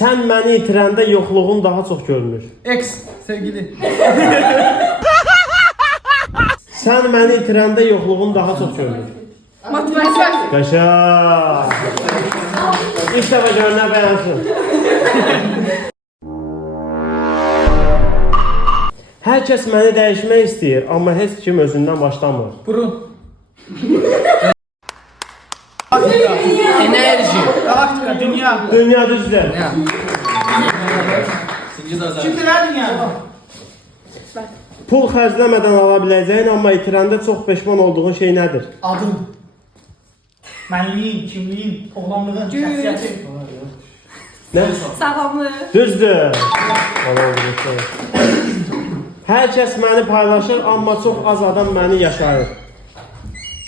Sən məni itirəndə yoxluğun daha çox görünür. Ex sevgili. Sən məni itirəndə yoxluğun daha çox görünür. Motivasyon. Qəşəng. İlk dəfə görünə bəyansın. Hər kəs məni dəyişmək istəyir, amma heç kim özündən başlamır. Burun. Enerji. Galaktika. Dünya. Dünya düzdür. Kimdir dünya? Pul xərcləmədən ala biləcəyin, amma itirəndə çox peşman olduğun şey nədir? Adın. Mənliyin, kimliyin, oğlanlığın, şəxsiyyətin. Nə? Sağlamlığı. Düzdür. Hər kəs məni paylaşır, amma çox az adam məni yaşayır.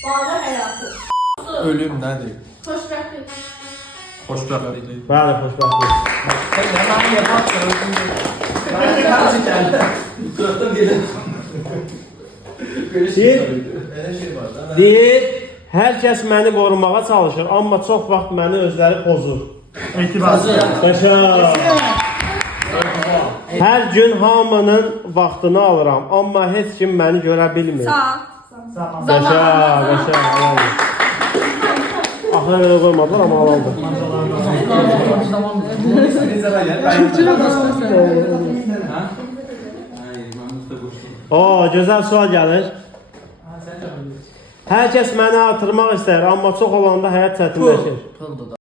Bağlı həyatı. Ölüm nədir? Xoşbəxtlik. Xoşbəxtlik. Bəli, xoşbəxtlik. Deyir, hər kəs məni qorumağa çalışır, amma çox vaxt məni özləri pozur. Qəşəng. Hər gün hamının vaxtını alıram, amma heç kim məni görə bilmir. Sağ. Qəşəng, qəşəng, alalım. Axıra qədər qoymadılar, amma alalım. Gözəl sual gəlir. Hər kəs məni artırmaq istər, amma çox olanda həyat çətinləşir.